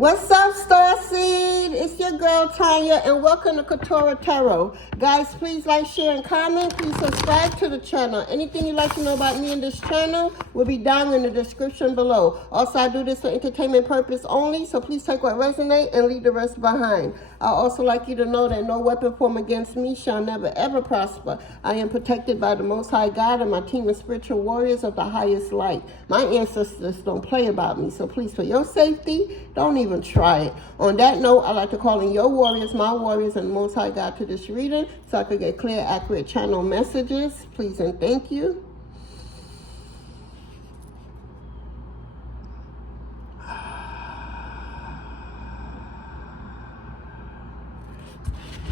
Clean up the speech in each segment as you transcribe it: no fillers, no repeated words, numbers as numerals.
What's up, Starseed? It's your girl, Tanya, and welcome to Quetrah Tarot. Guys, please like, share, and comment. Please subscribe to the channel. Anything you'd like to know about me and this channel will be down in the description below. Also, I do this for entertainment purpose only, so please take what resonates and leave the rest behind. I'd also like you to know that no weapon formed against me shall never ever prosper. I am protected by the Most High God and my team of spiritual warriors of the highest light. My ancestors don't play about me, so please, for your safety, don't even try it. On that note, I'd like to call in your warriors, my warriors, and the Most High God to this reading so I could get clear, accurate channel messages. Please and thank you.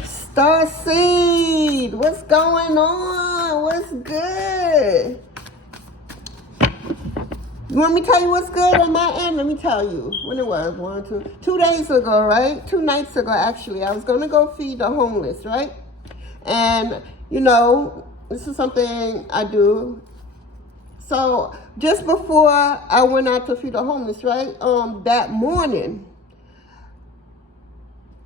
Starseed, what's going on? What's good? You want me to tell you what's good on my end? Let me tell you. When it was, 2 days ago, right? 2 nights ago, actually. I was going to go feed the homeless, right? And, you know, this is something I do. So, just before I went out to feed the homeless, right? That morning,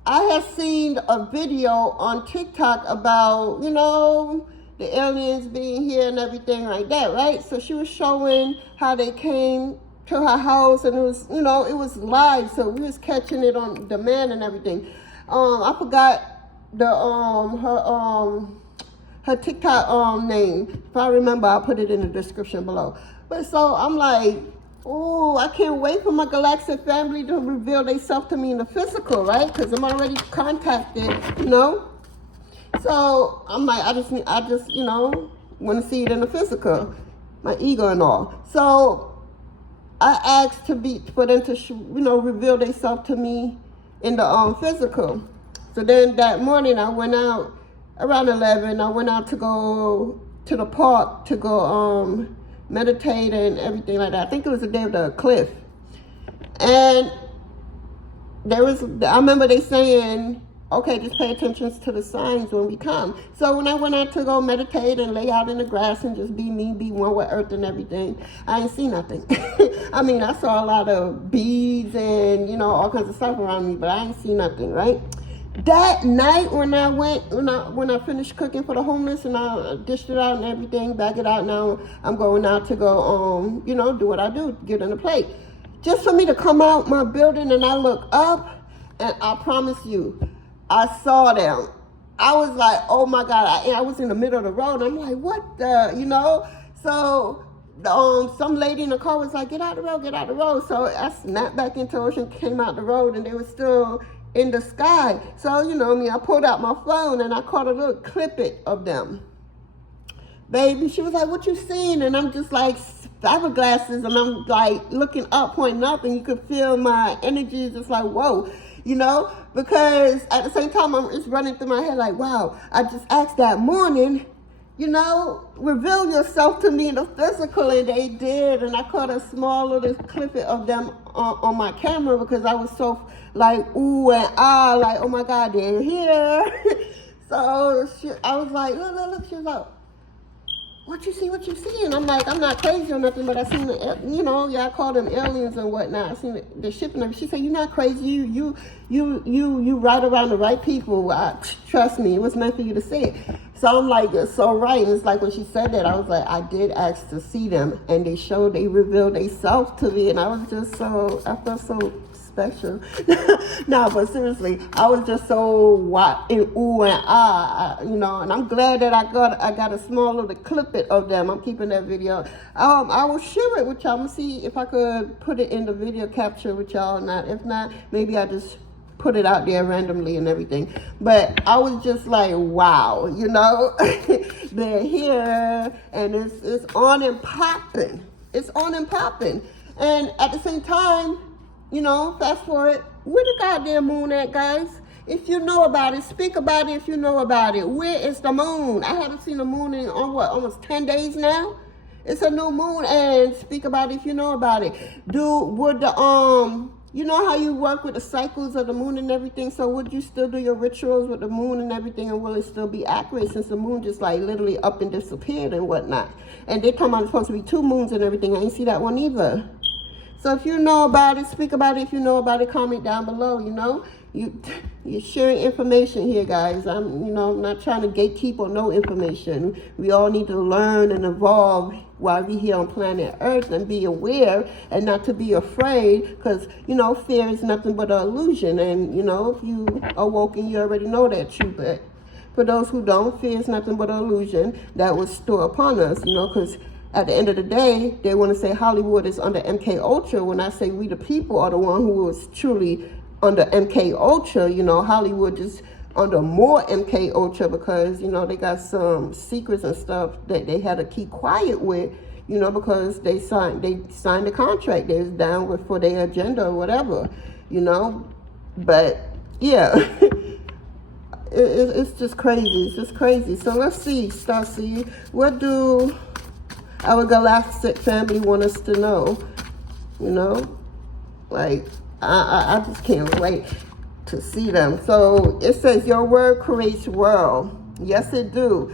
I had seen a video on TikTok about, you know, the aliens being here and everything like that, right? So she was showing how they came to her house, and it was, you know, it was live, so we was catching it on demand and everything. I forgot the her TikTok name. If I remember, I'll put it in the description below. But so I'm like, oh, I can't wait for my galactic family to reveal themselves to me in the physical, right? Because I'm already contacted, you know? So I'm like, I just, you know, want to see it in the physical, my ego and all. So I asked for them to, you know, reveal themselves to me in the physical. So then that morning I went out around 11. I went out to go to the park to go meditate and everything like that. I think it was the day of the cliff. And I remember they saying, okay, just pay attention to the signs when we come. So when I went out to go meditate and lay out in the grass and just be me, be one with earth and everything, I ain't see nothing. I mean, I saw a lot of beads and, you know, all kinds of stuff around me, but I ain't see nothing, right? That night when I finished cooking for the homeless and I dished it out and everything, bag it out, now I'm going out to go, you know, do what I do, get on the plate. Just for me to come out my building and I look up, and I promise you, I saw them. I was like, oh my God, I was in the middle of the road. I'm like, what the, you know? So some lady in the car was like, get out the road, get out the road. So I snapped back into the ocean, came out the road, and they were still in the sky. So, you know me, I pulled out my phone and I caught a little clip of them. Baby, she was like, what you seen? And I'm just like, fiberglasses, and I'm like looking up, pointing up, and you could feel my energy just like, whoa, you know? Because at the same time, it's running through my head like, wow, I just asked that morning, you know, reveal yourself to me in the physical, and they did. And I caught a small little clip of them on my camera because I was so like, ooh and ah, like, oh my God, they're here. So I was like, look, she was like, what you see? And I'm like, I'm not crazy or nothing, but I seen the, you know, y'all call them aliens and whatnot. I seen the ship and everything. She said, you're not crazy. You right around the right people. Trust me, it was meant for you to see it. So I'm like, it's so right. And it's like when she said that, I was like, I did ask to see them, and they revealed themselves to me, and I was just I felt so special. No, but seriously, I was just so in ooh and ah, you know, and I'm glad that I got a small little clip of them. I'm keeping that video. I will share it with y'all. I'm gonna see if I could put it in the video capture with y'all. Not if not, maybe I just put it out there randomly and everything. But I was just like, wow, you know, they're here, and it's on and popping. It's on and popping, and at the same time, you know, fast forward, where the goddamn moon at, guys? If you know about it, speak about it if you know about it. Where is the moon? I haven't seen the moon in almost 10 days now. It's a new moon, and speak about it if you know about it. You know how you work with the cycles of the moon and everything? So would you still do your rituals with the moon and everything, and will it still be accurate since the moon just like literally up and disappeared and whatnot? And they're talking about it's supposed to be 2 moons and everything. I ain't see that one either. So if you know about it, speak about it. If you know about it, comment down below, you know. You're sharing information here, guys. I'm not trying to gatekeep or no information. We all need to learn and evolve while we're here on planet Earth, and be aware and not to be afraid, because, fear is nothing but an illusion. And, if you are woken, you already know that truth. But for those who don't, fear is nothing but an illusion that was stored upon us, because at the end of the day, they want to say Hollywood is under MK Ultra. When I say we the people are the one who was truly under MK Ultra, Hollywood is under more MK Ultra, because, they got some secrets and stuff that they had to keep quiet with, because they signed the contract. They was down with for their agenda or whatever, But yeah, it's just crazy. It's just crazy. So let's see, Starseed, what do our galactic family want us to know? Like, I just can't wait to see them. So it says your word creates world. Yes, it do.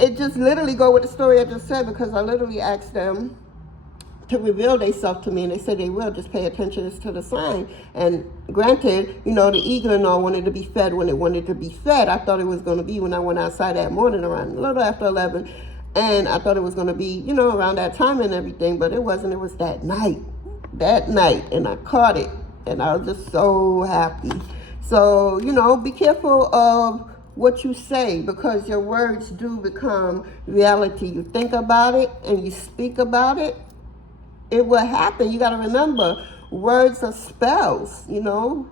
It just literally go with the story I just said, because I literally asked them to reveal themselves to me, and they said they will. Just pay attention to the sign. And granted, the eagle and all wanted to be fed when it wanted to be fed. I thought it was going to be when I went outside that morning around a little after 11, and I thought it was going to be, around that time and everything, but it wasn't. It was that night, and I caught it. And I was just so happy. So, be careful of what you say, because your words do become reality. You think about it and you speak about it, it will happen. You got to remember, words are spells, So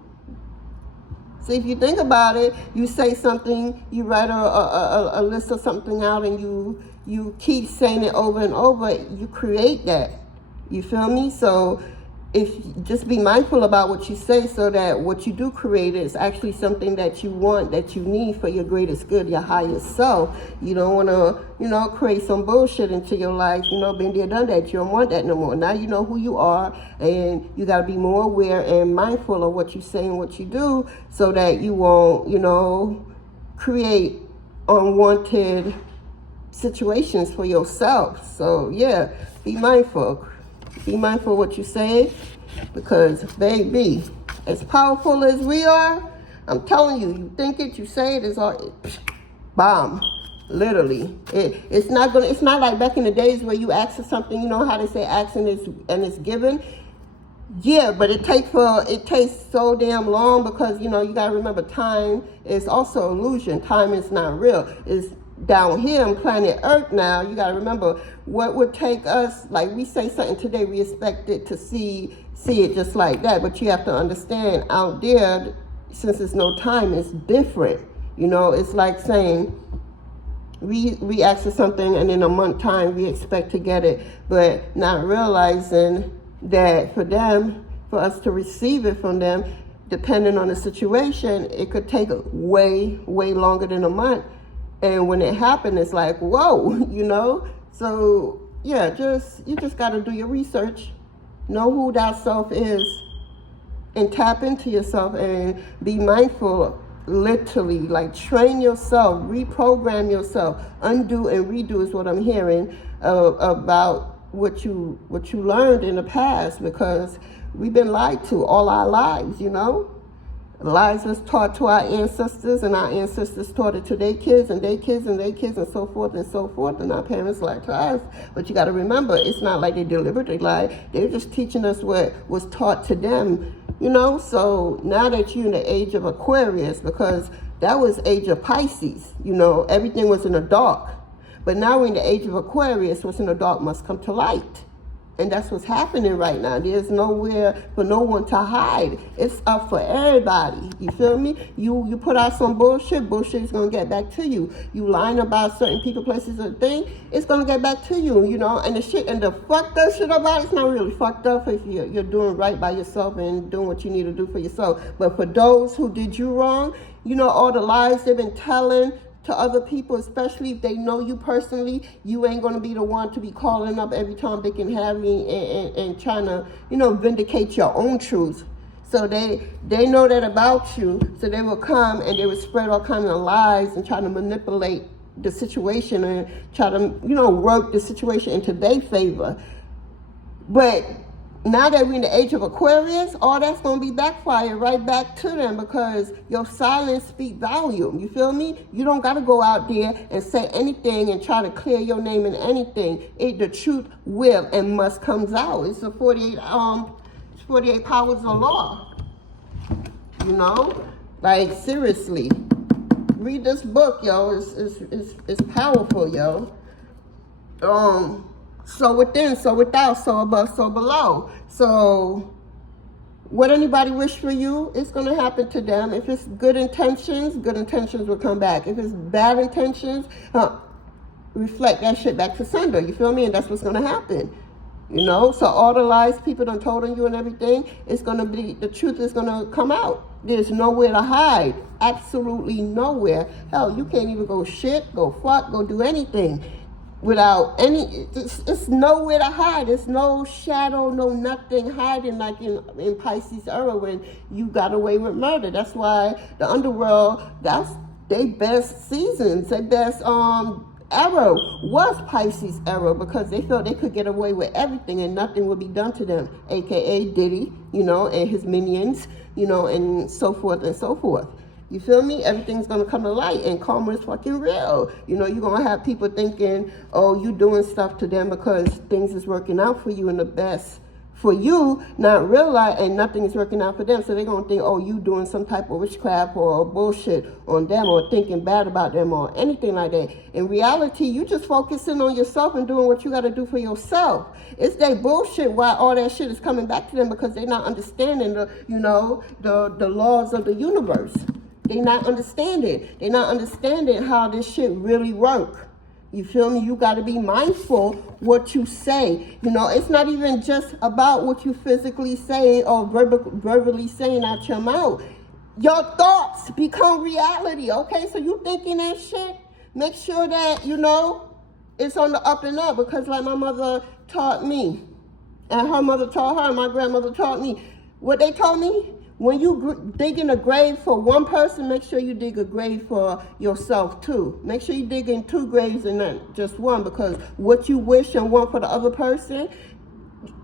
if you think about it, you say something, you write a list of something out, and you keep saying it over and over, you create that. You feel me? So just be mindful about what you say, so that what you do create is actually something that you want, that you need for your greatest good, your highest self. You don't want to, create some bullshit into your life. Been there, done that. You don't want that no more. Now you know who you are, and you got to be more aware and mindful of what you say and what you do, so that you won't, create unwanted situations for yourself. So yeah, be mindful. Be mindful of what you say, because, baby, as powerful as we are, I'm telling you, you think it, you say it, it's all bomb. Literally. It's not like back in the days where you ask for something, how they say ask and it's given. Yeah, but it takes so damn long, because, you gotta remember, time is also illusion. Time is not real. It's down here on planet Earth now. You got to remember, what would take us, like we say something today, we expect it to see it just like that. But you have to understand, out there, since there's no time, it's different. It's like saying we ask for something, and in a month time we expect to get it, but not realizing that for us to receive it from them, depending on the situation, it could take way longer than a month. And when it happened, it's like, whoa, So, yeah, you just got to do your research. Know who that self is, and tap into yourself, and be mindful, literally. Like, train yourself, reprogram yourself. Undo and redo is what I'm hearing about what you learned in the past, because we've been lied to all our lives, Lies was taught to our ancestors, and our ancestors taught it to their kids, and their kids, and their kids, and so forth, and our parents lied to us. But you got to remember, it's not like they deliberately lied. They're just teaching us what was taught to them, So now that you're in the age of Aquarius, because that was age of Pisces, everything was in the dark. But now we're in the age of Aquarius. What's in the dark must come to light. And that's what's happening right now. There's nowhere for no one to hide. It's up for everybody. You feel me? You put out some bullshit is going to get back to you. You lying about certain people, places, and things, it's going to get back to you, And the fucked up shit about it's not really fucked up if you're doing right by yourself and doing what you need to do for yourself. But for those who did you wrong, all the lies they've been telling to other people, especially if they know you personally, you ain't going to be the one to be calling up every time they can have you and trying to, vindicate your own truth. So they know that about you, so they will come and they will spread all kinds of lies and try to manipulate the situation and try to, work the situation into their favor. But now that we're in the age of Aquarius, all that's going to be backfired right back to them, because your silence speaks volume. You feel me? You don't got to go out there and say anything and try to clear your name in anything. The truth will and must comes out. It's the 48 powers of law. You know? Like, seriously. Read this book, yo. It's powerful, yo. So within, so without, so above, so below. So what anybody wish for you, it's going to happen to them. If it's good intentions will come back. If it's bad intentions, reflect that shit back to sender. You feel me? And that's what's going to happen. You know, so all the lies people done told on you and everything, it's going to be, the truth is going to come out. There's nowhere to hide. Absolutely nowhere. Hell, you can't even go shit, go fuck, go do anything without any, it's nowhere to hide. There's no shadow, no nothing hiding, like in Pisces era when you got away with murder. That's why the underworld, that's their best seasons, their best era was Pisces era, because they felt they could get away with everything and nothing would be done to them, aka Diddy, you know, and his minions, you know, and so forth and so forth. You feel me? Everything's going to come to light, and karma is fucking real. You know, you're going to have people thinking, oh, you doing stuff to them because things is working out for you and the best for you, not realize, and nothing is working out for them. So they're going to think, oh, you doing some type of witchcraft or bullshit on them, or thinking bad about them or anything like that. In reality, you just focusing on yourself and doing what you got to do for yourself. It's that bullshit why all that shit is coming back to them, because they're not understanding the, you know, the laws of the universe. They're not understanding. They're not understanding how this shit really work. You feel me? You got to be mindful what you say. You know, it's not even just about what you physically say or verbally saying out your mouth. Your thoughts become reality, okay? So you thinking that shit, make sure that, you know, it's on the up and up, because like my mother taught me, and her mother taught her, and my grandmother taught me. What they told me? When you dig in a grave for one person, make sure you dig a grave for yourself too. Make sure you dig in 2 graves and not just one, because what you wish and want for the other person,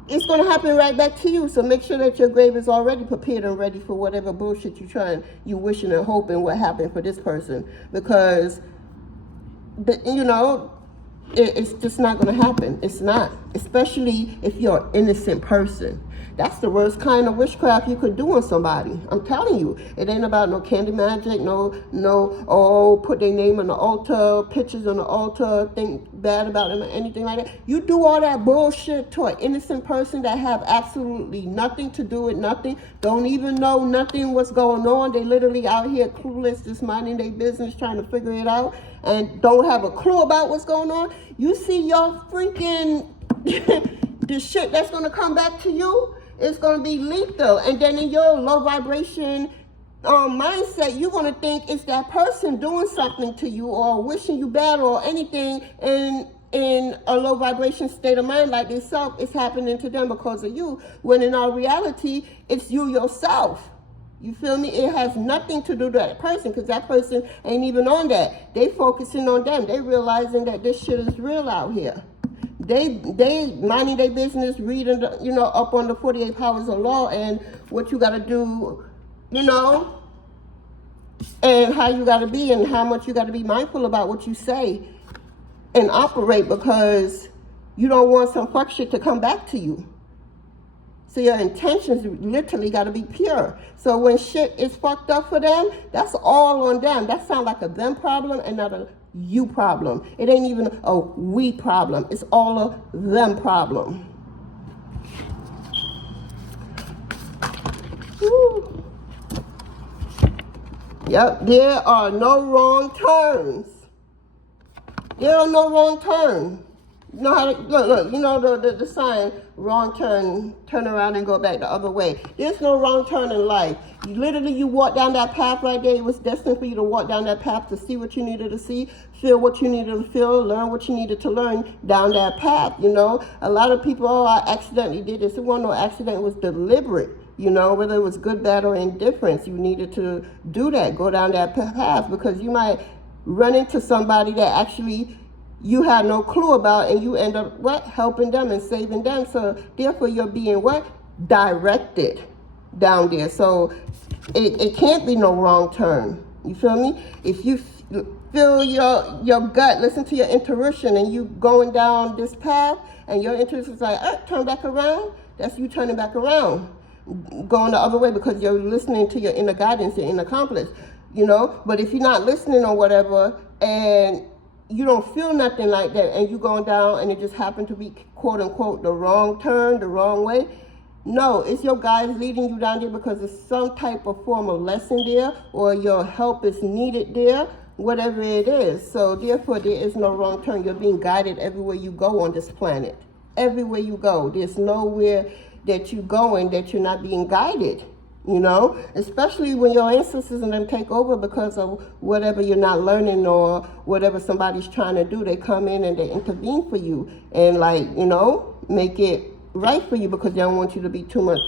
it's going to happen right back to you. So make sure that your grave is already prepared and ready for whatever bullshit you wishing and hoping what happened for this person. Because, you know, it's just not going to happen. It's not. Especially if you're an innocent person. That's the worst kind of witchcraft you could do on somebody. I'm telling you. It ain't about no candy magic, no, oh, put their name on the altar, pictures on the altar, think bad about them or anything like that. You do all that bullshit to an innocent person that have absolutely nothing to do with nothing, don't even know nothing what's going on. They literally out here clueless, just minding their business, trying to figure it out, and don't have a clue about what's going on. You see your freaking, the shit that's going to come back to you, it's going to be lethal. And then in your low vibration mindset, you're going to think it's that person doing something to you or wishing you bad or anything in a low vibration state of mind like yourself. It's happening to them because of you, when in our reality, it's you yourself. You feel me? It has nothing to do with that person, because that person ain't even on that. They focusing on them. They realizing that this shit is real out here. They minding their business, reading, you know, up on the 48 powers of law and what you got to do, you know, and how you got to be and how much you got to be mindful about what you say and operate, because you don't want some fuck shit to come back to you. So your intentions literally got to be pure. So when shit is fucked up for them, that's all on them. That sounds like a them problem and not a you problem. It ain't even a we problem. It's all a them problem. Woo. Yep, there are no wrong turns. There are no wrong turns. You know how to, look, you know the sign, wrong turn, turn around and go back the other way. There's no wrong turn in life. You walk down that path right there. It was destined for you to walk down that path to see what you needed to see, feel what you needed to feel, learn what you needed to learn down that path, you know. A lot of people, oh, I accidentally did this. It wasn't no accident. It was deliberate, you know, whether it was good, bad, or indifference. You needed to do that, go down that path, because you might run into somebody that actually you had no clue about, and you end up what? Helping them and saving them. So therefore you're being what? Directed down there. So it can't be no wrong turn. You feel me? If you feel your gut, listen to your intuition, and you going down this path, and your intuition is like, turn back around, that's you turning back around, going the other way, because you're listening to your inner guidance, your inner compass, you know. But if you're not listening or whatever, and you don't feel nothing like that, and you going down, and it just happened to be, quote unquote, the wrong turn, the wrong way, no, it's your guides leading you down there because there's some type of form of lesson there, or your help is needed there, whatever it is. So therefore there is no wrong turn. You're being guided everywhere you go on this planet. Everywhere you go. There's nowhere that you're going that you're not being guided, you know, especially when your ancestors and them take over because of whatever you're not learning or whatever somebody's trying to do. They come in and they intervene for you and, like, you know, make it right for you because they don't want you to be too much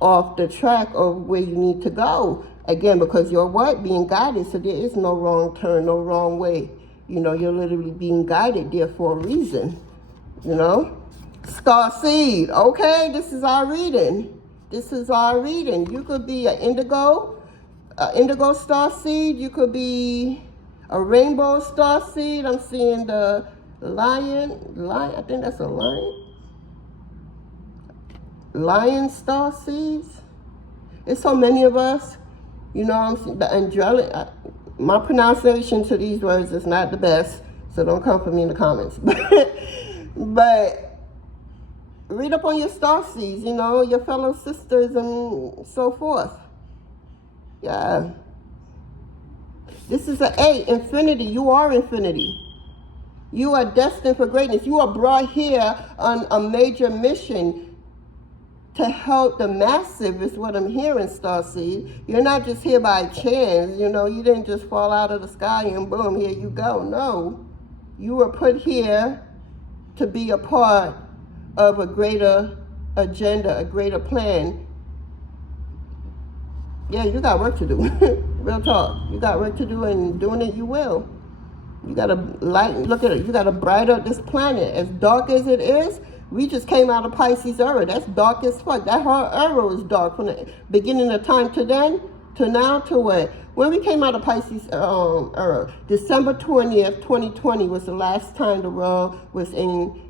off the track of where you need to go. Again, because you're what? Being guided. So there is no wrong turn, no wrong way. You know, you're literally being guided there for a reason, you know. Starseed, okay, this is our reading. This is our reading. You could be an indigo starseed. You could be a rainbow starseed. I'm seeing the lion, I think that's a lion. Lion starseeds. There's so many of us, you know. The angelic, my pronunciation to these words is not the best, so don't come for me in the comments. But read up on your starseeds, you know, your fellow sisters and so forth. Yeah. This is an 8, infinity. You are infinity. You are destined for greatness. You are brought here on a major mission to help the massive, is what I'm hearing, Starseed. You're not just here by chance, you know. You didn't just fall out of the sky and boom, here you go. No. You were put here to be a part of a greater agenda, a greater plan. Yeah, you got work to do. Real talk. You got work to do, and doing it you will. You got to look at it. You got to brighten up this planet. As dark as it is, we just came out of Pisces era. That's dark as fuck. That whole era was dark from the beginning of time to then, to now, to what? When we came out of Pisces era, December 20th, 2020 was the last time the world was in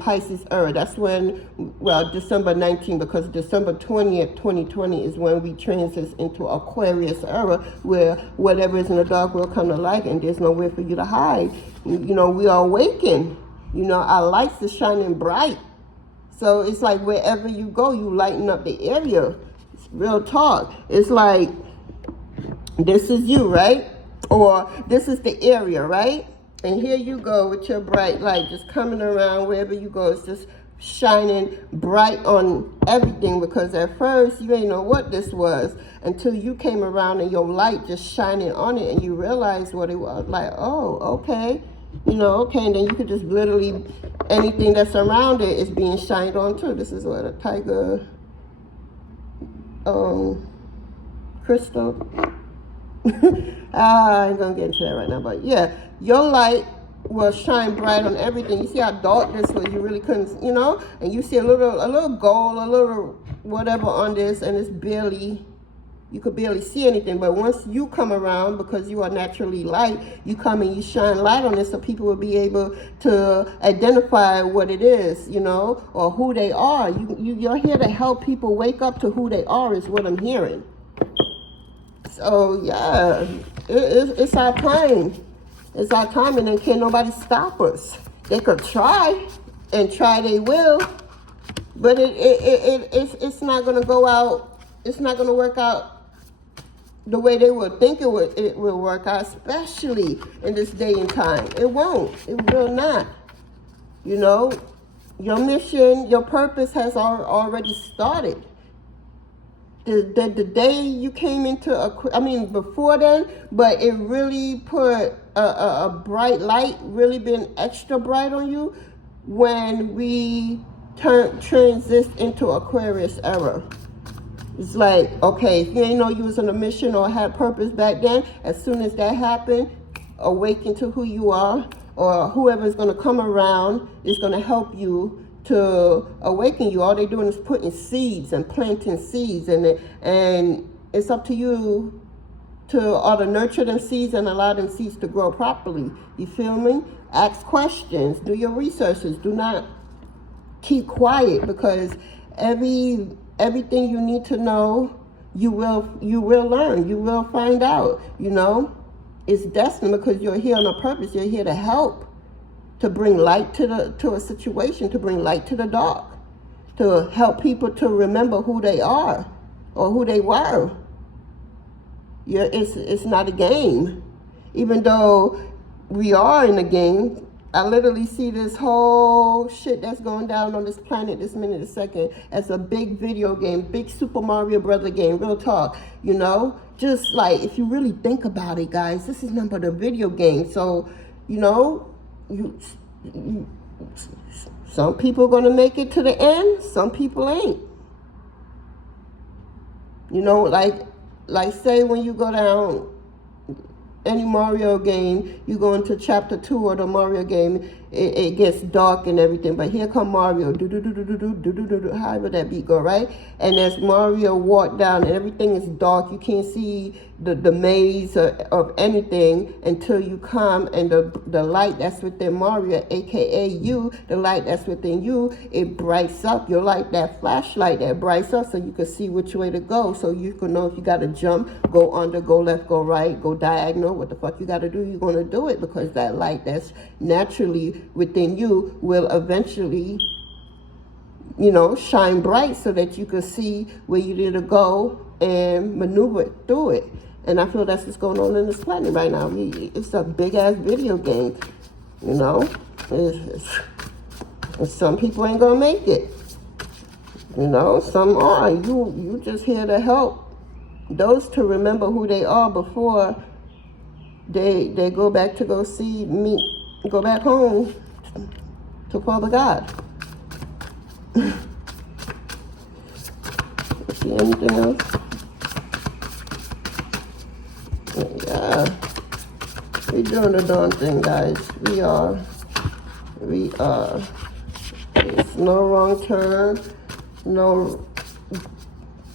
Pisces era. That's when, well, December 19th, because December 20th, 2020 is when we transit into Aquarius era, where whatever is in the dark will come to light and there's nowhere for you to hide. You know, we are awakened. You know, our lights are shining bright. So it's like wherever you go, you lighten up the area. It's real talk. It's like, this is you, right? Or this is the area, right? And here you go with your bright light just coming around wherever you go. It's just shining bright on everything, because at first you ain't know what this was until you came around and your light just shining on it and you realized what it was. Like, oh, okay. You know, okay, and then you could just literally, anything that's around it is being shined on too. This is what a tiger crystal. I ain't gonna get into that right now, but yeah, your light will shine bright on everything. You see how dark this was, you really couldn't, you know, and you see a little gold, a little whatever on this, and it's barely, you could barely see anything. But once you come around, because you are naturally light, you come and you shine light on this, so people will be able to identify what it is, you know, or who they are. You're here to help people wake up to who they are, is what I'm hearing. So yeah, it's our time. It's our time, and then can't nobody stop us. They could try, and try they will, but it's not gonna go out. It's not gonna work out the way they would think it will work out, especially in this day and time. It won't. It will not. You know, your mission, your purpose has already started. The day you came into before then, but it really put a bright light, really been extra bright on you when we transit into Aquarius era. It's like, okay, if you ain't know you was on a mission or had purpose back then, as soon as that happened, awaken to who you are, or whoever is going to come around is going to help you to awaken you. All they're doing is putting seeds and planting seeds, and it's up to you to either nurture them seeds and allow them seeds to grow properly. You feel me? Ask questions. Do your researches. Do not keep quiet, because everything you need to know, you will learn. You will find out. You know, it's destined, because you're here on a purpose. You're here to help, to bring light to a situation, to bring light to the dark, to help people to remember who they are or who they were. It's not a game. Even though we are in a game, I literally see this whole shit that's going down on this planet this minute, this second, as a big video game, big Super Mario Brother game, real talk, you know? Just like, if you really think about it, guys, this is nothing but a video game. So, you know, some people are going to make it to the end, some people ain't. You know, like say when you go down any Mario game, you go into chapter 2 of the Mario game, it gets dark and everything, but here come Mario, however that beat go, right? And as Mario walk down and everything is dark, you can't see the maze of anything until you come, and the light that's within Mario, aka you, the light that's within you, it brights up. You're like that flashlight that brights up, so you can see which way to go, so you can know if you got to jump, go under, go left, go right, go diagonal, what the fuck you got to do, you're going to do it, because that light that's naturally within you will eventually, you know, shine bright, so that you can see where you need to go and maneuver through it. And I feel that's what's going on in this planet right now. It's a big ass video game, you know. And some people ain't gonna make it, you know. Some are. You just here to help those to remember who they are before they go back to go back home to Father God. See anything else? Yeah, we're doing the darn thing, guys. We are. It's no wrong turn. No,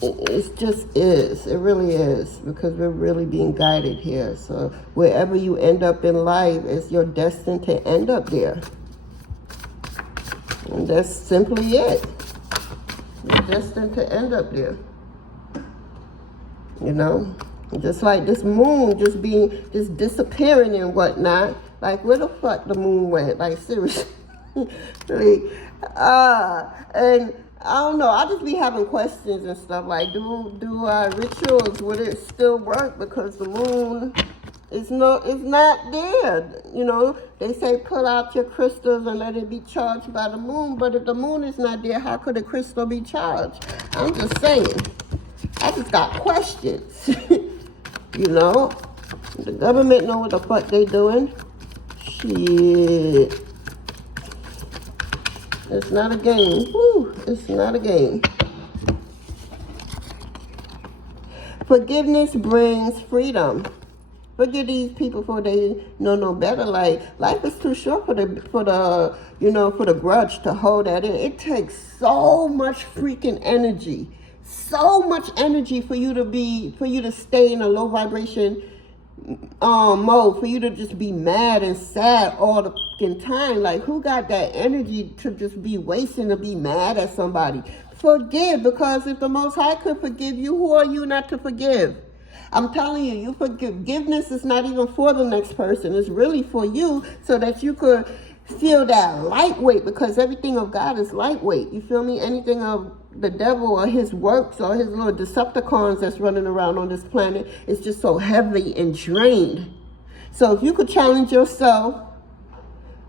it just is. It really is, because we're really being guided here. So wherever you end up in life, it's you're destined to end up there. And that's simply it. You're destined to end up there. You know? Just like this moon just disappearing and whatnot. Like, where the fuck the moon went? Like, seriously. And I don't know. I just be having questions and stuff. Like, do our rituals, would it still work? Because the moon is not there. You know, they say pull out your crystals and let it be charged by the moon. But if the moon is not there, how could a crystal be charged? I'm just saying. I just got questions. You know, the government know what the fuck they doing. Shit. It's not a game. Woo, it's not a game. Forgiveness brings freedom. Forgive these people for they know no better. Like, life is too short for the grudge to hold that in. It takes so much freaking energy. So much energy for you to stay in a low vibration mode, for you to just be mad and sad all the fucking time. Like, who got that energy to just be wasting to be mad at somebody? Forgive, because if the Most High could forgive you, who are you not to forgive? I'm telling you, forgiveness is not even for the next person. It's really for you, so that you could feel that lightweight, because everything of God is lightweight. You feel me? Anything of the devil or his works or his little Decepticons that's running around on this planet is just so heavy and drained. So if you could challenge yourself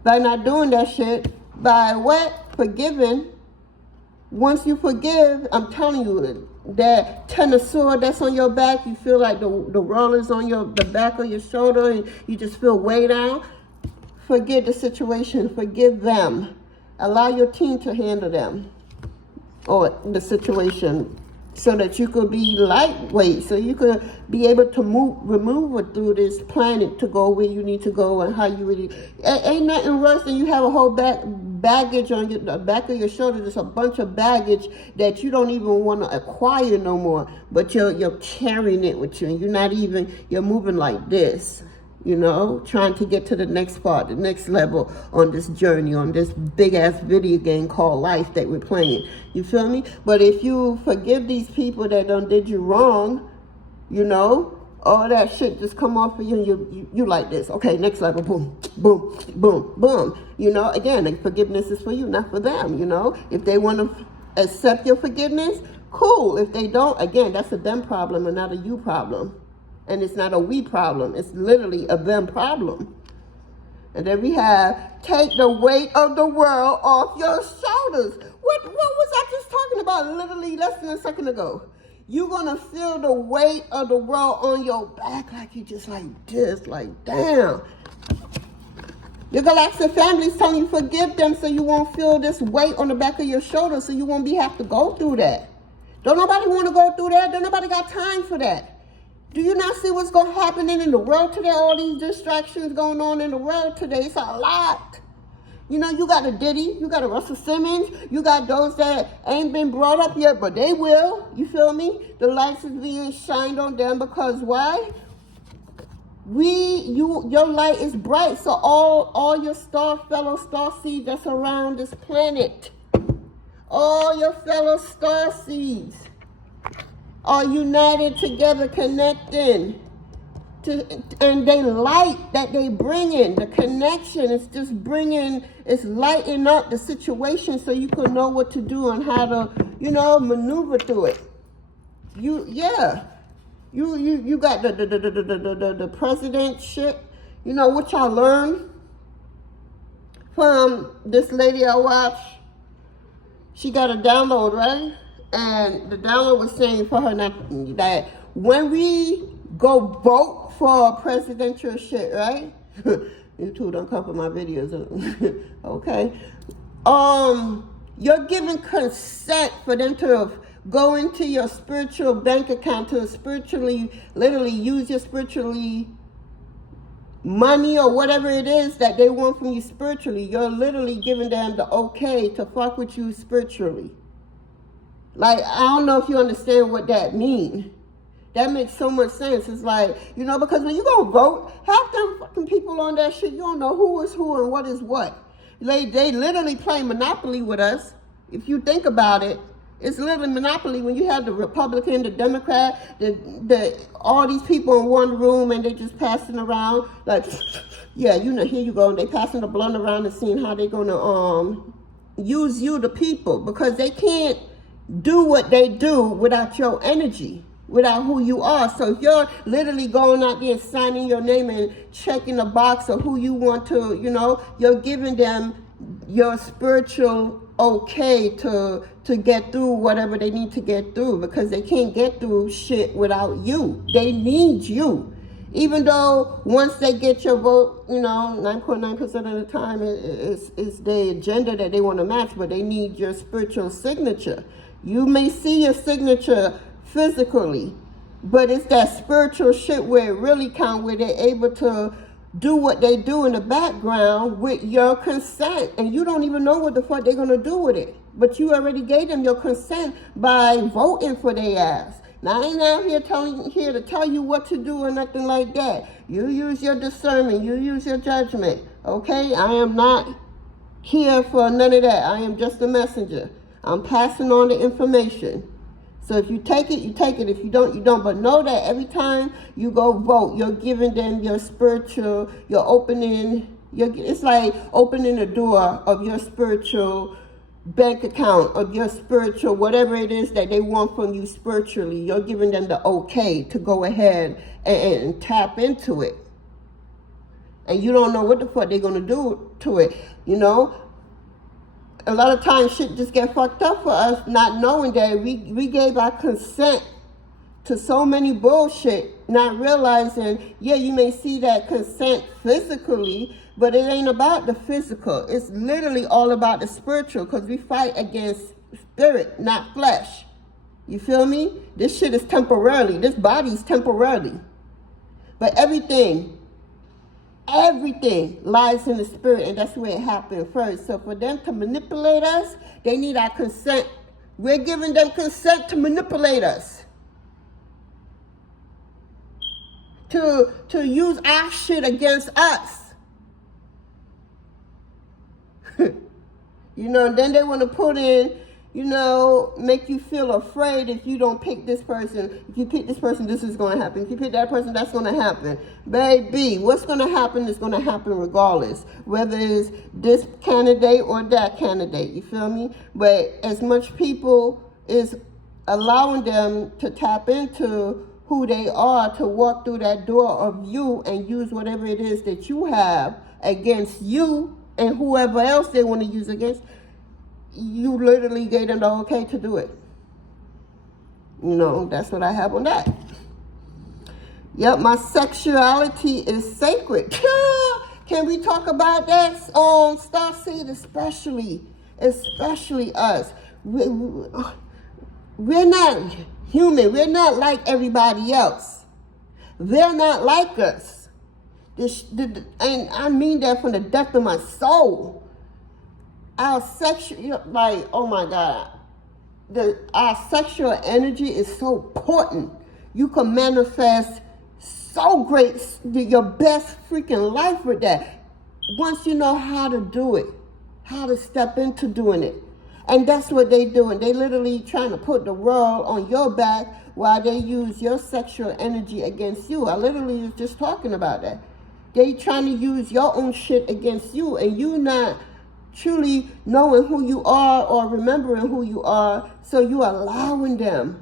by not doing that shit, by what? Forgiving. Once you forgive, I'm telling you, that ten of swords that's on your back, you feel like the world is on the back of your shoulder, and you just feel way down. Forgive the situation. Forgive them. Allow your team to handle them or the situation so that you could be lightweight, so you could be able to maneuver through this planet to go where you need to go and how you really. Ain't nothing worse than you have a whole baggage on the back of your shoulder. There's a bunch of baggage that you don't even want to acquire no more, but you're carrying it with you, and you're moving like this. You know, trying to get to the next part, the next level on this journey, on this big-ass video game called life that we're playing. You feel me? But if you forgive these people that done did you wrong, you know, all that shit just come off of you, and you like this. Okay, next level, boom, boom, boom, boom. You know, again, the forgiveness is for you, not for them, you know. If they want to accept your forgiveness, cool. If they don't, again, that's a them problem and not a you problem. And it's not a we problem. It's literally a them problem. And then we have, take the weight of the world off your shoulders. What was I just talking about literally less than a second ago? You're going to feel the weight of the world on your back like you just like this, like damn. Your galactic family is telling you forgive them so you won't feel this weight on the back of your shoulders, so you won't have to go through that. Don't nobody want to go through that. Don't nobody got time for that. Do you not see what's going to happen in the world today? All these distractions going on in the world today. It's a lot. You know, you got a Diddy, you got a Russell Simmons, you got those that ain't been brought up yet, but they will. You feel me? The lights is being shined on them because why? Your light is bright. So all your fellow star seeds that's around this planet, all your fellow star seeds are united together, connecting. And they light that they bring in, the connection, it's just it's lighting up the situation so you can know what to do and how to, you know, maneuver through it. You got the president shit, you know, which I learned from this lady I watch. She got a download, right? And the download was saying for her that when we go vote for presidential shit, right? You two don't come for my videos, okay? You're giving consent for them to go into your spiritual bank account to literally use your spiritually money or whatever it is that they want from you spiritually. You're literally giving them the okay to fuck with you spiritually. Like, I don't know if you understand what that means. That makes so much sense. It's like, you know, because when you go vote, half them fucking people on that shit, you don't know who is who and what is what. They literally play Monopoly with us. If you think about it, it's literally Monopoly when you have the Republican, the Democrat, all these people in one room and they just passing around. Like, yeah, you know, here you go. And they passing the blunt around and seeing how they're going to use you, the people, because they can't do what they do without your energy, without who you are. So if you're literally going out there and signing your name and checking the box of who you want to, you know, you're giving them your spiritual okay to get through whatever they need to get through, because they can't get through shit without you. They need you. Even though once they get your vote, you know, 9.9% of the time it's the agenda that they want to match, but they need your spiritual signature. You may see your signature physically, but it's that spiritual shit where it really counts, where they're able to do what they do in the background with your consent. And you don't even know what the fuck they're going to do with it. But you already gave them your consent by voting for their ass. Now, I ain't out here to tell you what to do or nothing like that. You use your discernment. You use your judgment. Okay? I am not here for none of that. I am just a messenger. I'm passing on the information. So if you take it, you take it. If you don't, you don't. But know that every time you go vote, you're giving them your spiritual, it's like opening the door of your spiritual bank account, of your spiritual, whatever it is that they want from you spiritually. You're giving them the okay to go ahead and tap into it. And you don't know what the fuck they're going to do to it, you know? A lot of times shit just get fucked up for us, not knowing that we gave our consent to so many bullshit, not realizing, yeah, you may see that consent physically, but it ain't about the physical. It's literally all about the spiritual, because we fight against spirit, not flesh. You feel me? This shit is temporarily. This body's temporarily. But everything lies in the spirit, and that's where it happened first. So for them to manipulate us, they need our consent. We're giving them consent to manipulate us. To use our shit against us. You know, then they want to put in, you know, make you feel afraid if you don't pick this person. If you pick this person, this is going to happen. If you pick that person, that's going to happen. Baby, what's going to happen is going to happen regardless. Whether it's this candidate or that candidate, you feel me? But as much people is allowing them to tap into who they are, to walk through that door of you and use whatever it is that you have against you and whoever else they want to use against, you literally gave them the okay to do it. You know, that's what I have on that. Yep, my sexuality is sacred. Can we talk about that? Starseed, especially us. We're not human. We're not like everybody else. They're not like us. And I mean that from the depth of my soul. Our sexual, like, oh my God. Our sexual energy is so potent. You can manifest so great, your best freaking life with that. Once you know how to do it, how to step into doing it. And that's what they're doing. They literally trying to put the world on your back while they use your sexual energy against you. I literally was just talking about that. They trying to use your own shit against you, and you not truly knowing who you are or remembering who you are, so you allowing them,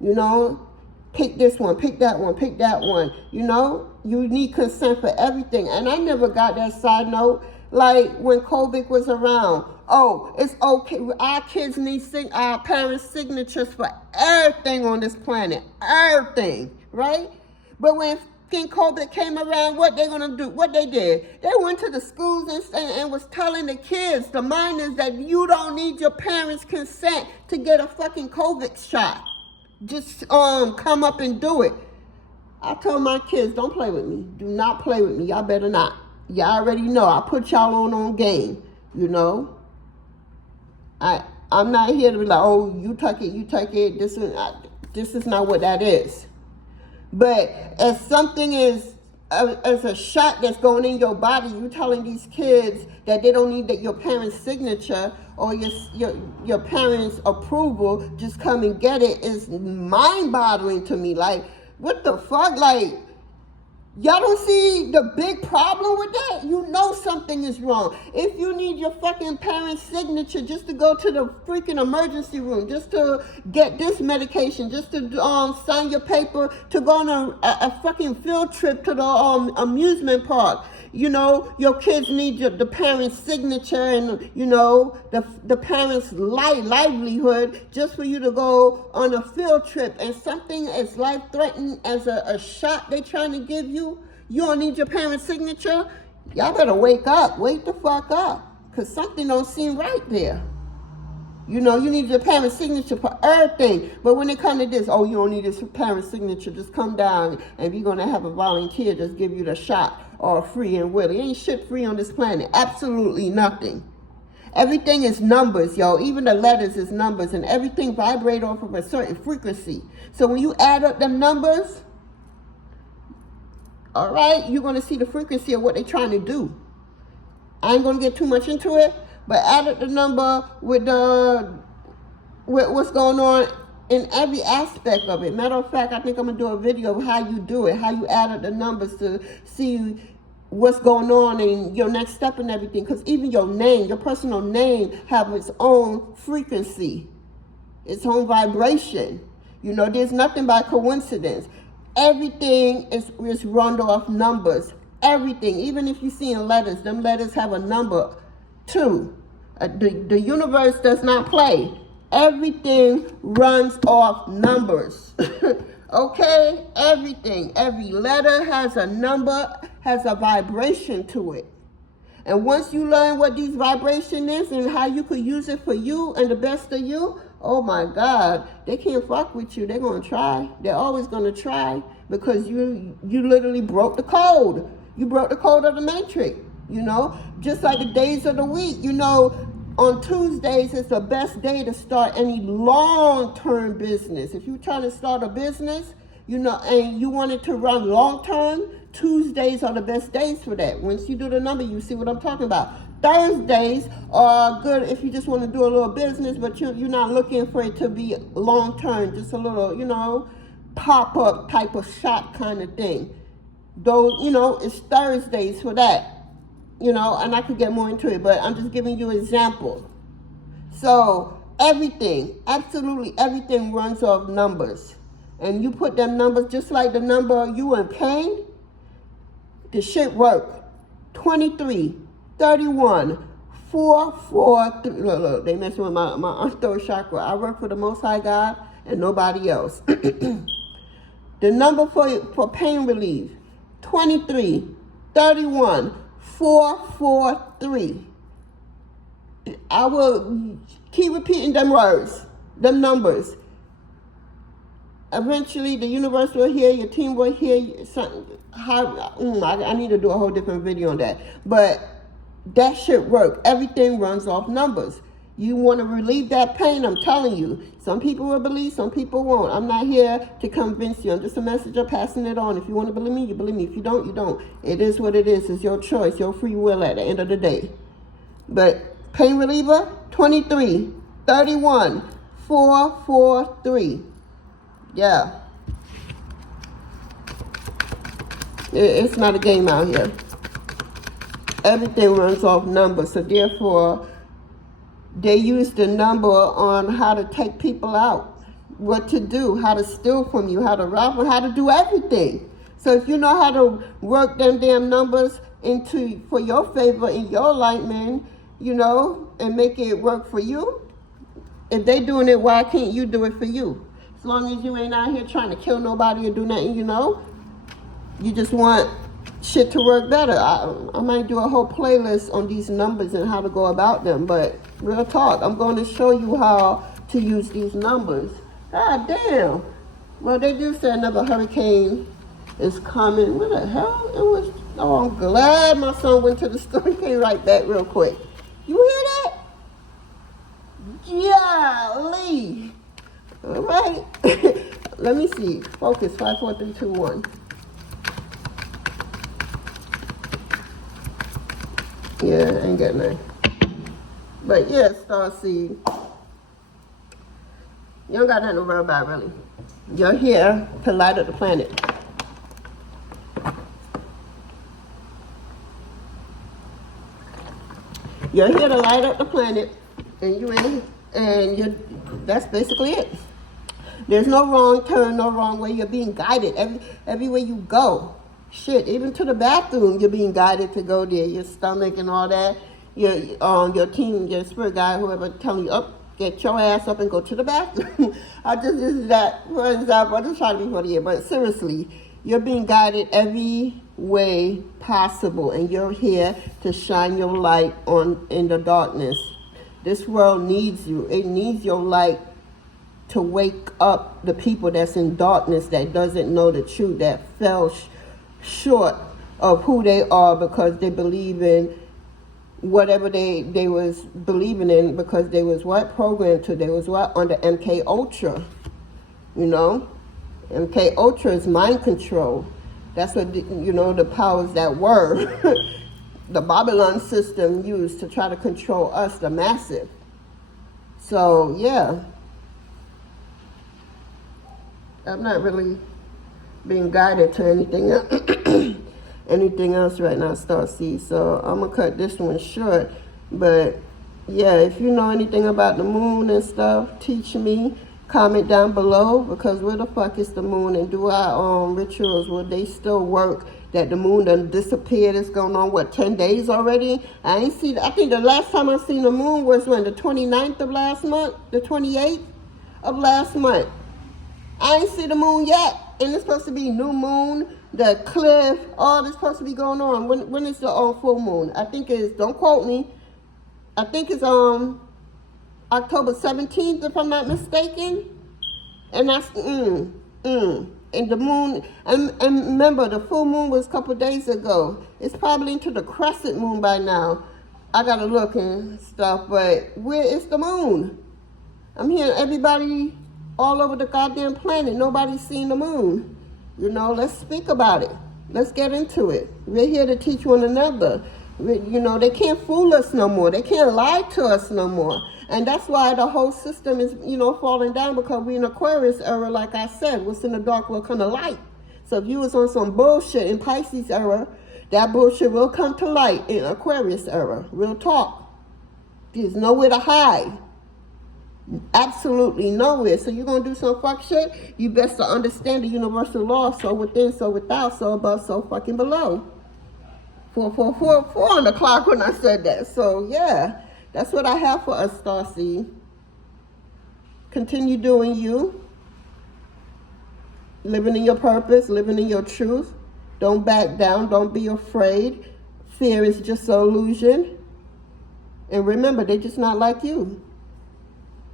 you know, pick this one, pick that one, pick that one, you know, you need consent for everything. And I never got that side note, like when COVID was around, oh, it's okay, our kids need our parents' signatures for everything on this planet, everything, right? But when COVID came around, what they gonna do? What they did? They went to the schools and was telling the kids, the minors, that you don't need your parents' consent to get a fucking COVID shot. Just come up and do it. I told my kids, don't play with me. Do not play with me. Y'all better not. Y'all already know. I put y'all on game. You know. I'm not here to be like, oh, you take it, you take it. This is not what that is. But as something is, as a shot that's going in your body, you telling these kids that they don't need your parents' signature or your parents' approval, just come and get it, is mind-boggling to me. Like, what the fuck? Like, y'all don't see the big problem with that? You know something is wrong. If you need your fucking parents' signature just to go to the freaking emergency room, just to get this medication, just to sign your paper to go on a fucking field trip to the amusement park, you know, your kids need the parents' signature and, you know, the parents' livelihood just for you to go on a field trip, and something as life-threatening as a shot they trying to give you, you don't need your parents' signature? Y'all better wake up. Wake the fuck up. Because something don't seem right there. You know, you need your parents' signature for everything. But when it comes to this, oh, you don't need this parents' signature. Just come down and we're going to have a volunteer just give you the shot, or free and willy. Ain't shit free on this planet. Absolutely nothing. Everything is numbers, yo. Even the letters is numbers, and everything vibrates off of a certain frequency. So when you add up them numbers, all right, you're going to see the frequency of what they're trying to do. I ain't going to get too much into it, but add up the number with what's going on in every aspect of it. Matter of fact, I think I'm going to do a video of how you do it, how you add up the numbers to see what's going on in your next step and everything. Because even your name, your personal name, have its own frequency, its own vibration. You know, there's nothing by coincidence. Everything is run off numbers. Everything, even if you see in letters, them letters have a number too. The universe does not play. Everything runs off numbers. Okay? Everything. Every letter has a number, has a vibration to it. And once you learn what these vibration is and how you could use it for you and the best of you, oh my God, they can't fuck with you. They're going to try. They're always going to try because you literally broke the code. You broke the code of the matrix, you know? Just like the days of the week, you know, on Tuesdays is the best day to start any long-term business. If you're trying to start a business, you know, and you want it to run long-term, Tuesdays are the best days for that. Once you do the number, you see what I'm talking about. Thursdays are good if you just want to do a little business, but you're not looking for it to be long-term, just a little, you know, pop-up type of shop kind of thing. Though, you know, it's Thursdays for that. You know, and I could get more into it, but I'm just giving you examples. So everything, absolutely everything runs off numbers. And you put them numbers, just like the number you in pain, the shit work. 23, 31, 4, 4, 3. Look, they messing with my third chakra. I work for the Most High God and nobody else. The number for pain relief, 23, 31, 443. I will keep repeating them words, them numbers. Eventually, the universe will hear, your team will hear. I need to do a whole different video on that. But that shit work. Everything runs off numbers. You want to relieve that pain, I'm telling you. Some people will believe, some people won't. I'm not here to convince you. I'm just a messenger passing it on. If you want to believe me, you believe me. If you don't, you don't. It is what it is. It's your choice, your free will at the end of the day. But pain reliever, 23, 31, 443. Yeah. It's not a game out here. Everything runs off numbers. So therefore, they use the number on how to take people out, what to do, how to steal from you, how to rob them, how to do everything. So if you know how to work them damn numbers for your favor in your light, man, you know, and make it work for you, if they doing it, why can't you do it for you? As long as you ain't out here trying to kill nobody or do nothing, you know, you just want shit to work better. I might do a whole playlist on these numbers and how to go about them, but real talk, I'm going to show you how to use these numbers. God damn. Well, they do say another hurricane is coming. What the hell? It was, oh, I'm glad my son went to the store and came right back real quick. You hear that? Golly. All right. Let me see. Focus. 5, 4, 3, 2, 1. Yeah, ain't got nothing. But yeah, Starseed. You don't got nothing to worry about, really. You're here to light up the planet. You're here to light up the planet, and that's basically it. There's no wrong turn, no wrong way. You're being guided everywhere you go. Shit, even to the bathroom, you're being guided to go there. Your stomach and all that. Your team, your spirit guide, whoever telling you, up, get your ass up and go to the bathroom. I just use that for example. I just try to be funny here, but seriously, you're being guided every way possible, and you're here to shine your light in the darkness. This world needs you. It needs your light to wake up the people that's in darkness, that doesn't know the truth, that fell short of who they are because they believe in whatever they was believing in, because they was what programmed to, they was what under MK Ultra, you know. MK Ultra is mind control. That's what the powers that were the Babylon system used to try to control us, the massive. So yeah, I'm not really being guided to anything else right now, Starseed. So I'm gonna cut this one short. But yeah, if you know anything about the moon and stuff, teach me. Comment down below, because where the fuck is the moon, and do our rituals, will they still work? That the moon done disappeared. It's going on, what, 10 days already? I think the last time I seen the moon was when, the 29th of last month, the 28th of last month. I ain't see the moon yet, and it's supposed to be new moon, the cliff, all this supposed to be going on. When is the full moon? I think it's, don't quote me, I think it's October 17th, if I'm not mistaken. And that's, and the moon, and remember, the full moon was a couple days ago. It's probably into the crescent moon by now. I gotta look and stuff, but where is the moon? I'm hearing everybody all over the goddamn planet. Nobody's seen the moon. You know, let's speak about it. Let's get into it. We're here to teach one another. You know, they can't fool us no more. They can't lie to us no more. And that's why the whole system is, you know, falling down, because we're in Aquarius era, like I said. What's in the dark will come to light. So if you was on some bullshit in Pisces era, that bullshit will come to light in Aquarius era. Real talk. There's nowhere to hide. Absolutely nowhere. So you're going to do some fuck shit, you best to understand the universal law. So within, so without, so above, so fucking below. 4 on the clock when I said that. So yeah, that's what I have for us, Starseed. Continue doing you. Living in your purpose, living in your truth. Don't back down. Don't be afraid. Fear is just an illusion. And remember, they're just not like you.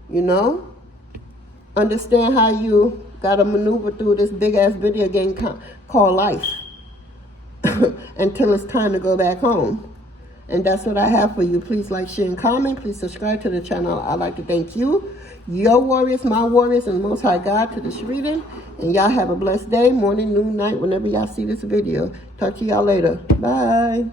You know? Understand how you got to maneuver through this big-ass video game called life. Until it's time to go back home. And that's what I have for you. Please like, share, and comment. Please subscribe to the channel. I'd like to thank you, your warriors, my warriors, and the Most High God to this reading. And y'all have a blessed day, morning, noon, night, whenever y'all see this video. Talk to y'all later. Bye.